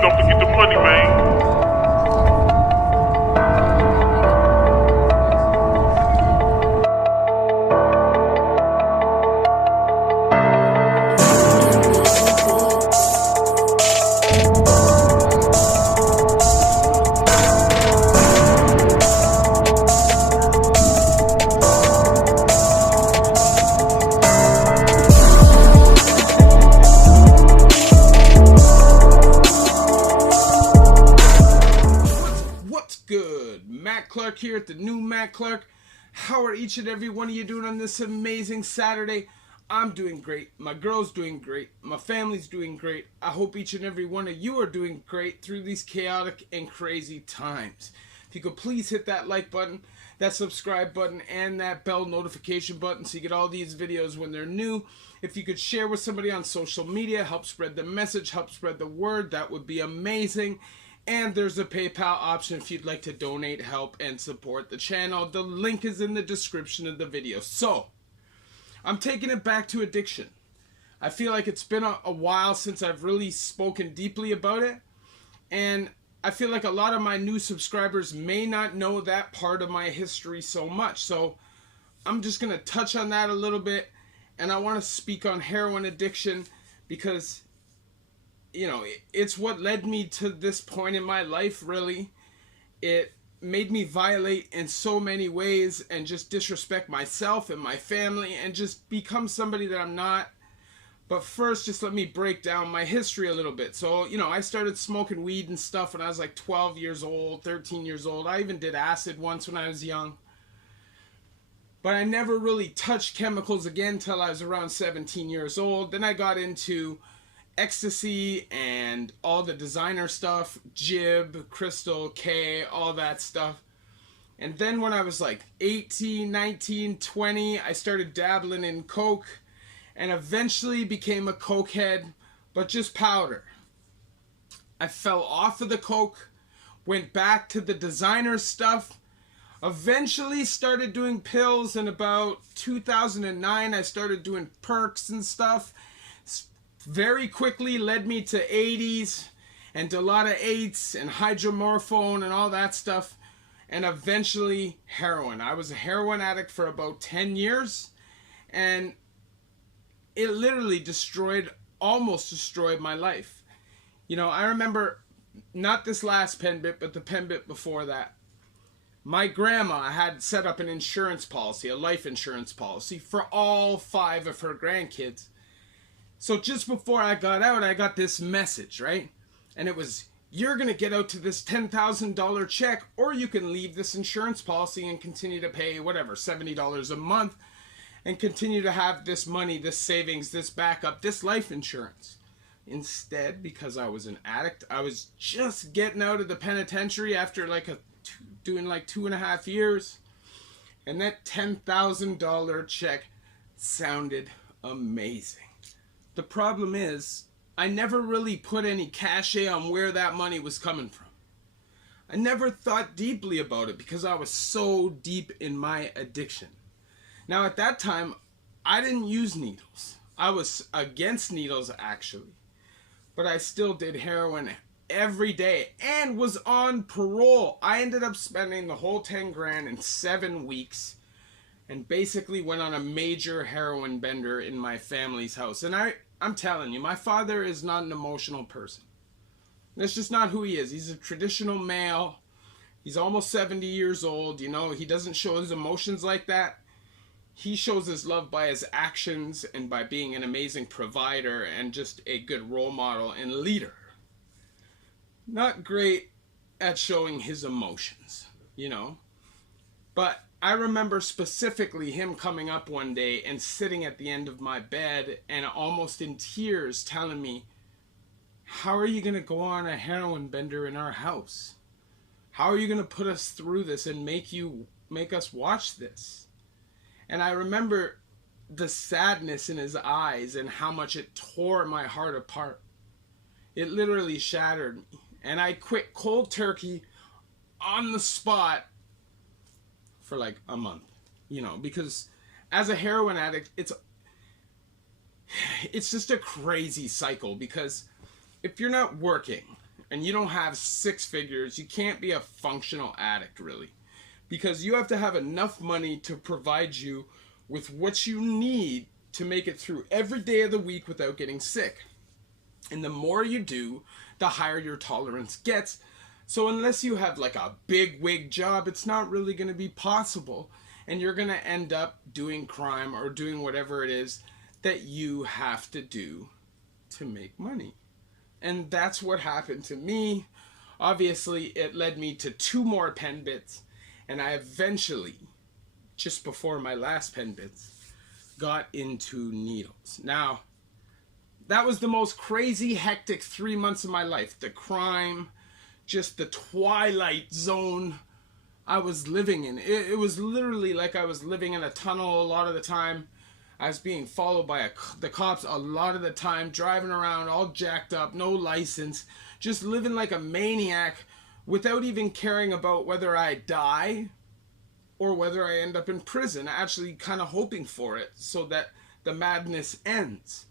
don't forget the money, man. Clark here at the new Matt Clark. How are each and every one of you doing on this amazing Saturday? I'm doing great. My girl's doing great. My family's doing great. I hope each and every one of you are doing great through these chaotic and crazy times. If you could please hit that like button, that subscribe button, and that bell notification button so you get all these videos when they're new. If you could share with somebody on social media, help spread the message, help spread the word, that would be amazing. And there's a PayPal option if you'd like to donate, help, and support the channel. The link is in the description of the video. So, I'm taking it back to addiction. I feel like it's been a while since I've really spoken deeply about it. And I feel like a lot of my new subscribers may not know that part of my history so much. So, I'm just going to touch on that a little bit. And I want to speak on heroin addiction because, you know, it's what led me to this point in my life, really. It made me violate in so many ways and just disrespect myself and my family and just become somebody that I'm not. But first, just let me break down my history a little bit. So, you know, I started smoking weed and stuff when I was like 12 years old, 13 years old. I even did acid once when I was young. But I never really touched chemicals again until I was around 17 years old. Then I got into ecstasy and all the designer stuff, Jib, Crystal, K, all that stuff. And then when I was like 18, 19, 20, I started dabbling in coke and eventually became a cokehead, but just powder. I fell off of the coke, went back to the designer stuff, eventually started doing pills. In about 2009, I started doing perks and stuff. Very quickly led me to 80s and a lot of 8s and hydromorphone and all that stuff, and eventually heroin. I was a heroin addict for about 10 years, and it literally almost destroyed my life. You know, I remember, not this last pen bit, but the pen bit before that. My grandma had set up an insurance policy, a life insurance policy, for all 5 of her grandkids. So just before I got out, I got this message, right? And it was, you're going to get out to this $10,000 check, or you can leave this insurance policy and continue to pay, whatever, $70 a month, and continue to have this money, this savings, this backup, this life insurance. Instead, because I was an addict, I was just getting out of the penitentiary after doing like 2.5 years. And that $10,000 check sounded amazing. The problem is, I never really put any cachet on where that money was coming from. I never thought deeply about it because I was so deep in my addiction. Now at that time, I didn't use needles. I was against needles actually. But I still did heroin every day and was on parole. I ended up spending the whole 10 grand in 7 weeks. And basically went on a major heroin bender in my family's house. And I'm telling you, my father is not an emotional person. That's just not who he is. He's a traditional male. He's almost 70 years old. You know, he doesn't show his emotions like that. He shows his love by his actions and by being an amazing provider and just a good role model and leader. Not great at showing his emotions, you know. But I remember specifically him coming up one day and sitting at the end of my bed and almost in tears telling me, how are you going to go on a heroin bender in our house? How are you going to put us through this and make us watch this? And I remember the sadness in his eyes and how much it tore my heart apart. It literally shattered me. And I quit cold turkey on the spot for like a month, you know, because as a heroin addict, it's just a crazy cycle, because if you're not working and you don't have six figures, you can't be a functional addict, really. Because you have to have enough money to provide you with what you need to make it through every day of the week without getting sick. And the more you do, the higher your tolerance gets. So unless you have like a big wig job, it's not really going to be possible. And you're going to end up doing crime or doing whatever it is that you have to do to make money. And that's what happened to me. Obviously, it led me to 2 more pen bits. And I eventually, just before my last pen bits, got into needles. Now, that was the most crazy, hectic 3 months of my life. The crime, just the twilight zone I was living in. It was literally like I was living in a tunnel a lot of the time. I was being followed by the cops a lot of the time, driving around all jacked up, no license, just living like a maniac without even caring about whether I die or whether I end up in prison, actually kind of hoping for it so that the madness ends.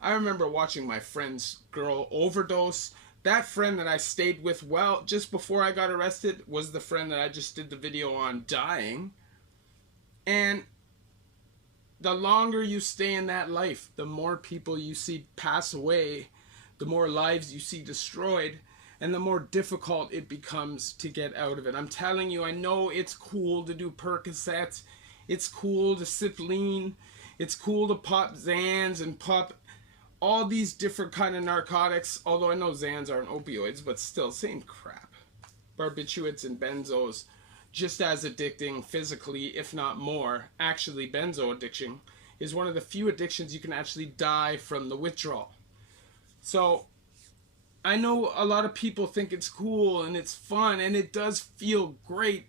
I remember watching my friend's girl overdose. That friend that I stayed with, well, just before I got arrested, was the friend that I just did the video on dying. And the longer you stay in that life, the more people you see pass away, the more lives you see destroyed, and the more difficult it becomes to get out of it. I'm telling you, I know it's cool to do Percocets, it's cool to sip lean, it's cool to pop Xans and pop all these different kind of narcotics, although I know Xans aren't opioids, but still, same crap. Barbiturates and benzos, just as addicting physically, if not more. Actually, benzo addiction is one of the few addictions you can actually die from the withdrawal. So, I know a lot of people think it's cool and it's fun, and it does feel great.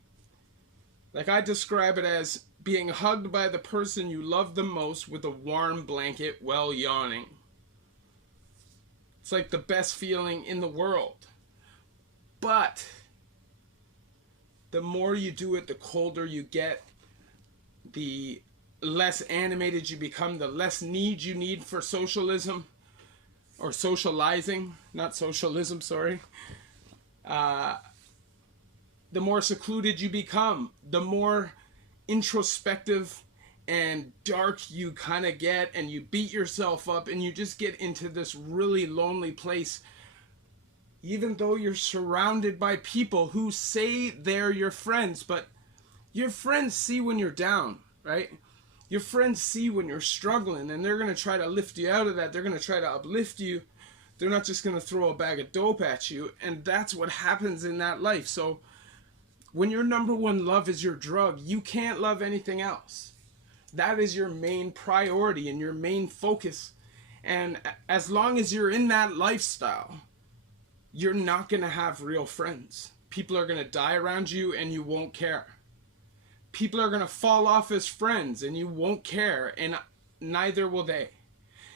Like, I describe it as being hugged by the person you love the most with a warm blanket while yawning. It's like the best feeling in the world. But the more you do it, the colder you get, the less animated you become, the less need you need for socialism, or socializing, not socialism, sorry. The more secluded you become, the more introspective and dark you kind of get, and you beat yourself up, and you just get into this really lonely place, even though you're surrounded by people who say they're your friends. But your friends see when you're down, right? Your friends see when you're struggling, and they're going to try to lift you out of that. They're going to try to uplift you. They're not just going to throw a bag of dope at you, and that's what happens in that life. So when your number one love is your drug, you can't love anything else. That is your main priority and your main focus. And as long as you're in that lifestyle, you're not going to have real friends. People are going to die around you and you won't care. People are going to fall off as friends and you won't care, and neither will they.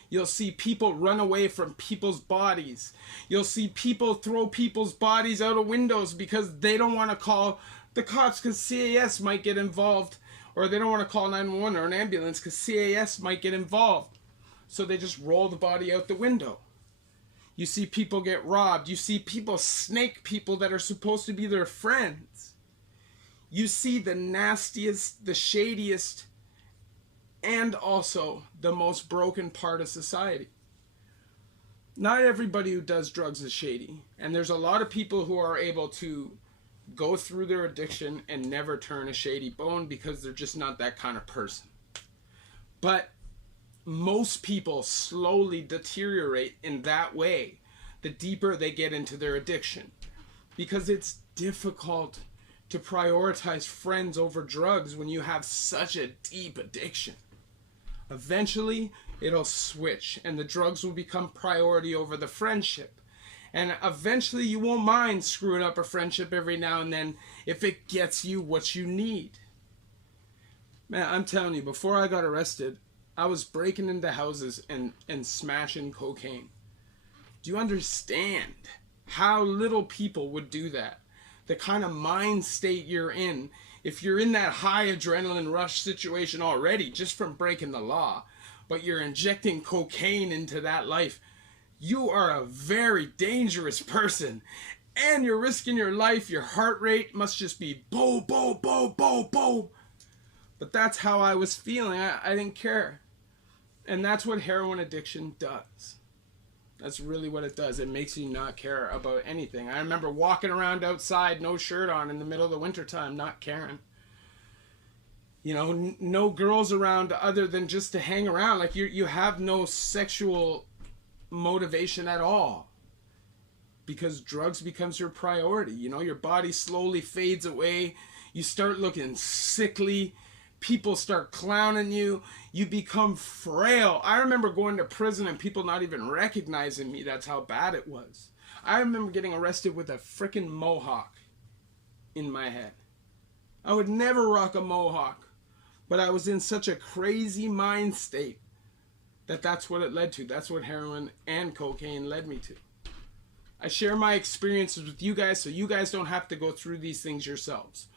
You'll see people run away from people's bodies. You'll see people throw people's bodies out of windows because they don't want to call the cops because CAS might get involved, or they don't want to call 911 or an ambulance because CAS might get involved. So they just roll the body out the window. You see people get robbed. You see people snake people that are supposed to be their friends. You see the nastiest, the shadiest, and also the most broken part of society. Not everybody who does drugs is shady. And there's a lot of people who are able to go through their addiction and never turn a shady bone because they're just not that kind of person. But most people slowly deteriorate in that way the deeper they get into their addiction, because it's difficult to prioritize friends over drugs when you have such a deep addiction. Eventually it'll switch and the drugs will become priority over the friendship. And eventually you won't mind screwing up a friendship every now and then if it gets you what you need. Man, I'm telling you, before I got arrested, I was breaking into houses and smashing cocaine. Do you understand how little people would do that? The kind of mind state you're in. If you're in that high adrenaline rush situation already, just from breaking the law, but you're injecting cocaine into that life, you are a very dangerous person. And you're risking your life. Your heart rate must just be boom, boom, boom, boom, boom. But that's how I was feeling. I didn't care. And that's what heroin addiction does. That's really what it does. It makes you not care about anything. I remember walking around outside, no shirt on in the middle of the wintertime, not caring. You know, no girls around other than just to hang around. Like you have no sexual motivation at all. Because drugs becomes your priority. You know, your body slowly fades away. You start looking sickly. People start clowning you. You become frail. I remember going to prison and people not even recognizing me. That's how bad it was. I remember getting arrested with a freaking mohawk in my head. I would never rock a mohawk. But I was in such a crazy mind state that that's what it led to. That's what heroin and cocaine led me to. I share my experiences with you guys so you guys don't have to go through these things yourselves.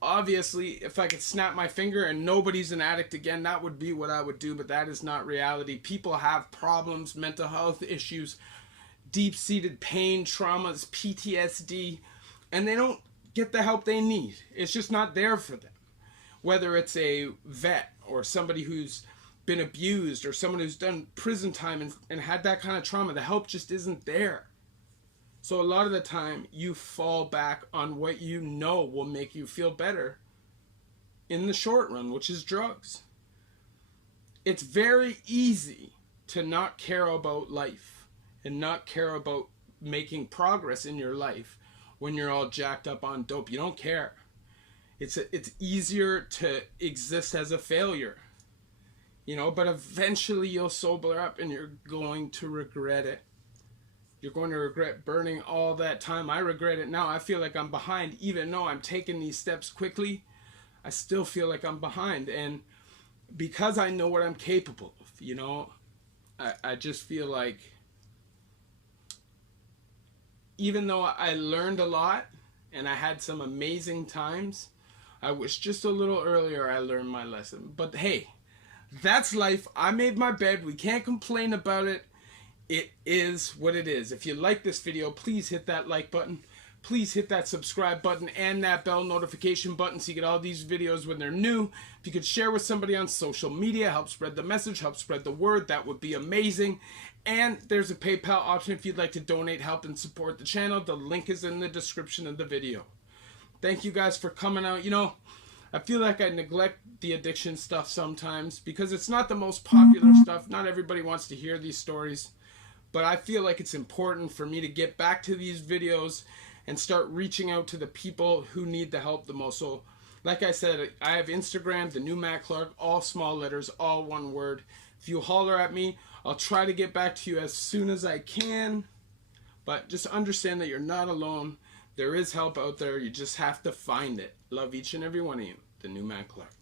Obviously, if I could snap my finger and nobody's an addict again, that would be what I would do, but that is not reality. People have problems, mental health issues, deep-seated pain, traumas, PTSD, and they don't get the help they need. It's just not there for them. Whether it's a vet or somebody who's been abused or someone who's done prison time and had that kind of trauma, the help just isn't there. So a lot of the time, you fall back on what you know will make you feel better in the short run, which is drugs. It's very easy to not care about life and not care about making progress in your life when you're all jacked up on dope. You don't care. It's easier to exist as a failure, you know, but eventually you'll sober up and you're going to regret it. You're going to regret burning all that time. I regret it now. I feel like I'm behind. Even though I'm taking these steps quickly, I still feel like I'm behind. And because I know what I'm capable of, you know, I just feel like even though I learned a lot and I had some amazing times, I wish just a little earlier I learned my lesson. But hey, that's life. I made my bed. We can't complain about it. It is what it is. If you like this video, please hit that like button. Please hit that subscribe button and that bell notification button so you get all these videos when they're new. If you could share with somebody on social media, help spread the message, help spread the word, that would be amazing. And there's a PayPal option if you'd like to donate, help, and support the channel. The link is in the description of the video. Thank you guys for coming out. You know, I feel like I neglect the addiction stuff sometimes because it's not the most popular stuff. Not everybody wants to hear these stories. But I feel like it's important for me to get back to these videos and start reaching out to the people who need the help the most. So, like I said, I have Instagram, the new Matt Clark, all small letters, all one word. If you holler at me, I'll try to get back to you as soon as I can. But just understand that you're not alone. There is help out there. You just have to find it. Love each and every one of you. The new Matt Clark.